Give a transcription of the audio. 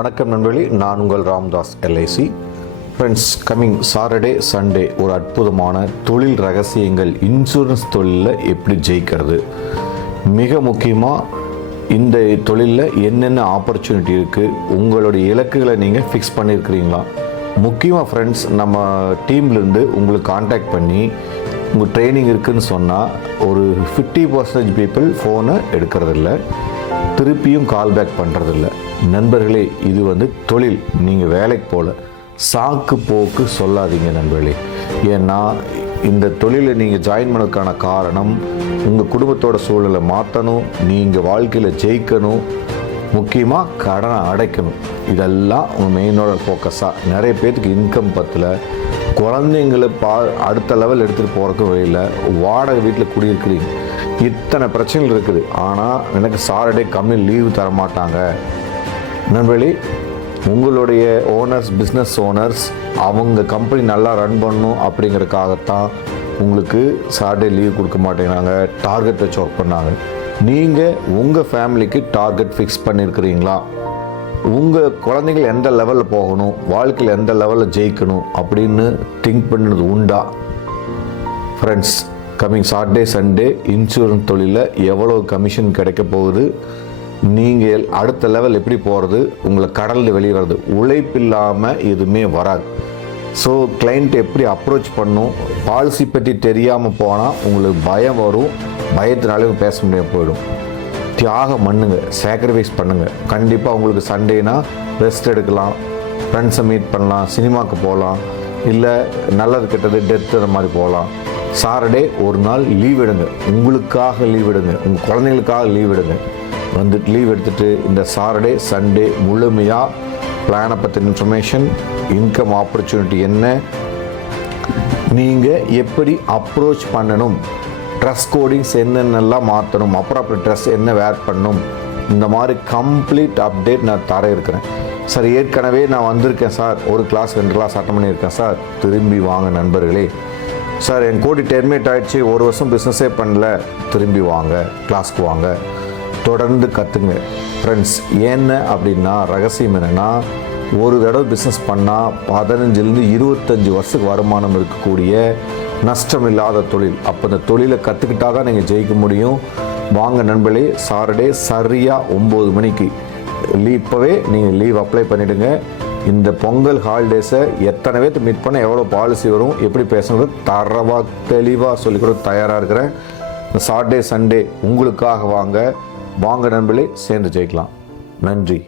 வணக்கம் நண்பர்களே, நான் உங்கள் Ramdas LIC. Friends, coming Saturday Sunday ஒரு அற்புதமான தொழில் ரகசியங்கள். இன்சூரன்ஸ் தொழிலில் எப்படி ஜெயிக்கிறது, மிக முக்கியமாக இந்த தொழிலில் என்னென்ன ஆப்பர்ச்சுனிட்டி இருக்குது, உங்களுடைய இலக்குகளை நீங்கள் ஃபிக்ஸ் பண்ணியிருக்கிறீங்களா. முக்கியமாக ஃப்ரெண்ட்ஸ், நம்ம டீம்லேருந்து உங்களுக்கு காண்டாக்ட் பண்ணி உங்கள் ட்ரைனிங் இருக்குதுன்னு சொன்னால் ஒரு 50% பீப்புள் ஃபோனை எடுக்கிறதில்ல, திருப்பியும் கால் பேக் பண்ணுறதில்ல. நண்பர்களே, இது தொழில், நீங்கள் வேலைக்கு போகல. சாக்கு போக்கு சொல்லாதீங்க நண்பர்களே. ஏன்னா இந்த தொழிலை நீங்கள் ஜாயின் பண்ணதுக்கான காரணம் உங்கள் குடும்பத்தோட சூழலை மாற்றணும், நீங்கள் வாழ்க்கையில் ஜெயிக்கணும், முக்கியமாக கடனை அடைக்கணும். இதெல்லாம் உங்கள் மெயினோட ஃபோக்கஸாக. நிறைய பேருக்கு இன்கம் பத்தல, குழந்தைங்களை அடுத்த லெவல் எடுத்துகிட்டு போகிறக்கு வழியில் வாடகை வீட்டில் குடியிருக்கிறீங்க. இத்தனை பிரச்சனைகள் இருக்குது. ஆனால் எனக்கு சாட்டர்டே கம்பெனி லீவு தரமாட்டாங்க. நண்பர்களே, உங்களுடைய ஓனர்ஸ், பிஸ்னஸ் ஓனர்ஸ் அவங்க கம்பெனி நல்லா ரன் பண்ணணும் அப்படிங்கிறதுக்காகத்தான் உங்களுக்கு சாட்டர்டே லீவ் கொடுக்க மாட்டேங்கிறாங்க, டார்கெட் வச்சு ஒர்க் பண்ணாங்க. நீங்கள் உங்கள் ஃபேமிலிக்கு டார்கெட் ஃபிக்ஸ் பண்ணியிருக்கிறீங்களா? உங்கள் குழந்தைகள் எந்த லெவலில் போகணும், வாழ்க்கையில் எந்த லெவலில் ஜெயிக்கணும் அப்படின்னு திங்க் பண்ணுறது உண்டா? Friends, coming Saturday Sunday insurance தொழிலில் எவ்வளோ கமிஷன் கிடைக்க போகுது, நீங்கள் அடுத்த லெவல் எப்படி போகிறது, உங்களை கடலில் வெளியே வர்றது, உழைப்பில்லாமல் எதுவுமே வராது. ஸோ கிளைண்ட் எப்படி அப்ரோச் பண்ணும், பாலிசி பற்றி தெரியாமல் போனால் உங்களுக்கு பயம் வரும், பயத்தினாலே பேச முடியாமல் போயிடும். தியாகம் பண்ணுங்க, சாக்ரிஃபைஸ் பண்ணுங்கள். கண்டிப்பாக உங்களுக்கு சண்டேனா ரெஸ்ட் எடுக்கலாம், ஃப்ரெண்ட்ஸை மீட் பண்ணலாம், சினிமாவுக்கு போகலாம், இல்லை நல்லது கெட்டது டெத்து அந்த மாதிரி போகலாம். சாட்டர்டே ஒரு நாள் லீவ் எடுங்க, உங்களுக்காக லீவ் எடுங்க, உங்கள் குழந்தைங்களுக்காக லீவ் எடுங்க. லீவ் எடுத்துகிட்டு இந்த சாட்டர்டே சண்டே முழுமையாக பிளானை பற்றின இன்ஃபர்மேஷன், இன்கம் ஆப்பர்ச்சுனிட்டி என்ன, நீங்கள் எப்படி அப்ரோச் பண்ணணும், ட்ரெஸ் கோடிங்ஸ் என்னென்னலாம் மாற்றணும், அப்புறம் ட்ரெஸ் என்ன வேர் பண்ணணும், இந்த மாதிரி கம்ப்ளீட் அப்டேட் நான் தர இருக்கிறேன். சார், ஏற்கனவே நான் வந்திருக்கேன் சார், ஒரு கிளாஸ் 2 கிளாஸ் அட்டன் பண்ணியிருக்கேன் சார். திரும்பி வாங்க நண்பர்களே. சார், என் கோடி டெர்மினேட் ஆகிடுச்சு, 1 வருஷம் பிஸ்னஸே பண்ணல. திரும்பி வாங்க, கிளாஸ்க்கு வாங்க, தொடர்ந்து கற்றுங்க. ஃப்ரெண்ட்ஸ், என்ன அப்படின்னா ரகசியம் என்னென்னா, ஒரு தடவை பிஸ்னஸ் பண்ணால் 15லேருந்து 25 வருஷத்துக்கு வருமானம் இருக்கக்கூடிய நஷ்டம் இல்லாத தொழில். அப்போ இந்த தொழிலை கற்றுக்கிட்டால் தான் நீங்கள் ஜெயிக்க முடியும். வாங்க நண்பர்களே, சாட்டர்டே சரியாக 9 மணிக்கு இப்போவே நீங்கள் லீவ் அப்ளை பண்ணிவிடுங்க. இந்த பொங்கல் ஹாலிடேஸை எத்தனை பேர்த்து மீட் பண்ண, எவ்வளோ பாலிசி வரும், எப்படி பேசணும் தரவாக தெளிவாக சொல்லிக்கூட தயாராக இருக்கிறேன். இந்த சாட்டர்டே சண்டே உங்களுக்காக வாங்க நண்பர்களே, சேர்ந்து ஜெயிக்கலாம். நன்றி.